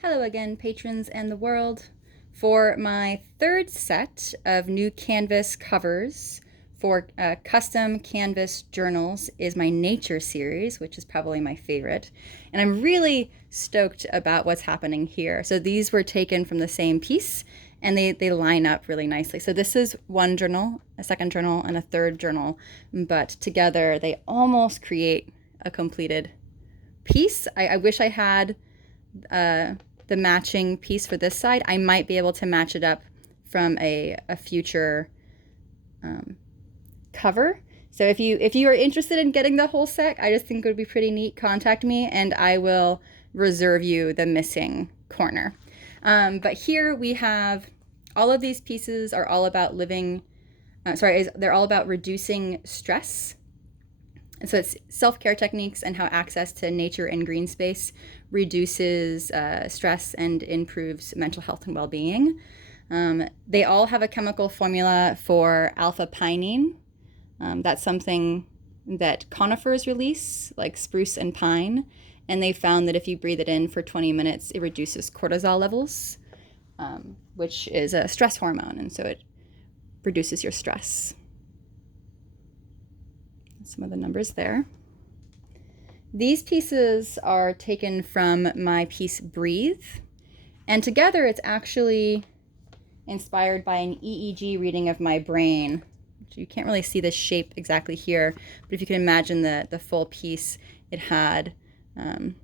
Hello again, patrons and the world. For my third set of new canvas covers for custom canvas journals is my nature series, which is probably my favorite. And I'm really stoked about what's happening here. So these were taken from the same piece and they line up really nicely. So this is one journal, a second journal, and a third journal, but together they almost create a completed piece. I wish I had the matching piece for this side. I might be able to match it up from a future cover. So if you are interested in getting the whole set, I just think it would be pretty neat, contact me and I will reserve you the missing corner. But here we have all of these pieces are all about they're all about reducing stress. And so it's self-care techniques and how access to nature and green space reduces stress and improves mental health and well-being. They all have a chemical formula for alpha-pinene. That's something that conifers release, like spruce and pine. And they found that if you breathe it in for 20 minutes, it reduces cortisol levels, which is a stress hormone. And so it reduces your stress. Some of the numbers there. These pieces are taken from my piece Breathe, and together it's actually inspired by an EEG reading of my brain. You can't really see the shape exactly here, but if you can imagine the full piece, it had an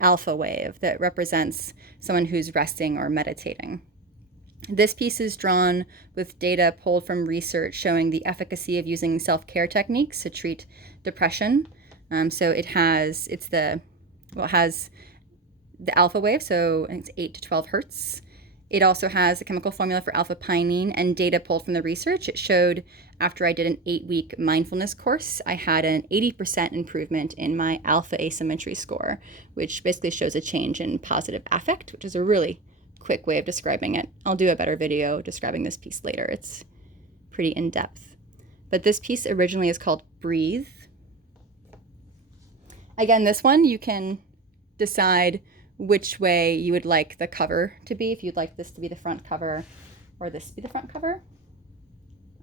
alpha wave that represents someone who's resting or meditating. This piece is drawn with data pulled from research showing the efficacy of using self-care techniques to treat depression. So it has the alpha wave, so it's 8 to 12 hertz. It also has a chemical formula for alpha-pinene, and data pulled from the research. It showed after I did an 8-week mindfulness course, I had an 80% improvement in my alpha asymmetry score, which basically shows a change in positive affect, which is a really quick way of describing it. I'll do a better video describing this piece later. It's pretty in-depth. But this piece originally is called Breathe. Again, this one you can decide which way you would like the cover to be, if you'd like this to be the front cover or this to be the front cover.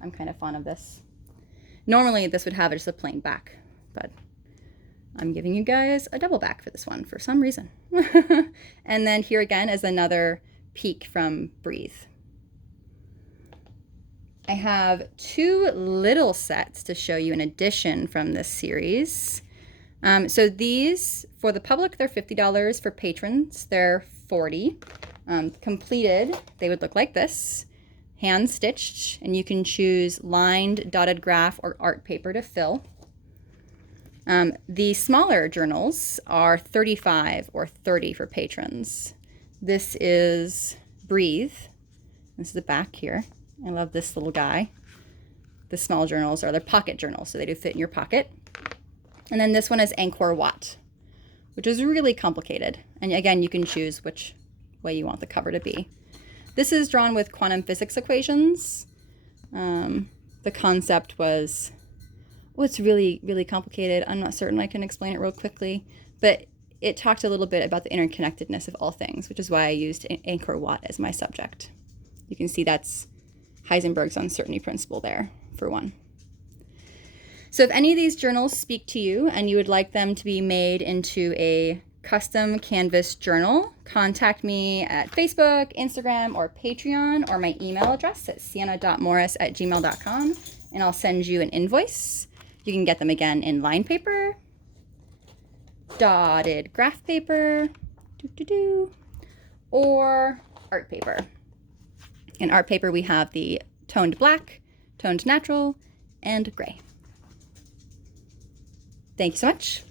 I'm kind of fond of this. Normally this would have just a plain back, but I'm giving you guys a double back for this one for some reason. And then here again is another peek from Breathe. I have two little sets to show you in addition from this series. So these, for the public, they're $50. For patrons, they're $40. Completed, they would look like this, hand stitched, and you can choose lined, dotted graph, or art paper to fill. The smaller journals are $35 or $30 for patrons. This is Breathe. This is the back here. I love this little guy. The small journals are the pocket journals, so they do fit in your pocket. And then this one is Angkor Wat, which is really complicated. And again, you can choose which way you want the cover to be. This is drawn with quantum physics equations. The concept was, well, it's really, really complicated. I'm not certain I can explain it real quickly, but it talked a little bit about the interconnectedness of all things, which is why I used Angkor Wat as my subject. You can see that's Heisenberg's uncertainty principle there, for one. So if any of these journals speak to you and you would like them to be made into a custom canvas journal, contact me at Facebook, Instagram, or Patreon, or my email address at sienna.morris@gmail.com, and I'll send you an invoice. You can get them again in line paper, dotted graph paper, or art paper. In art paper, we have the toned black, toned natural, and gray. Thank you so much.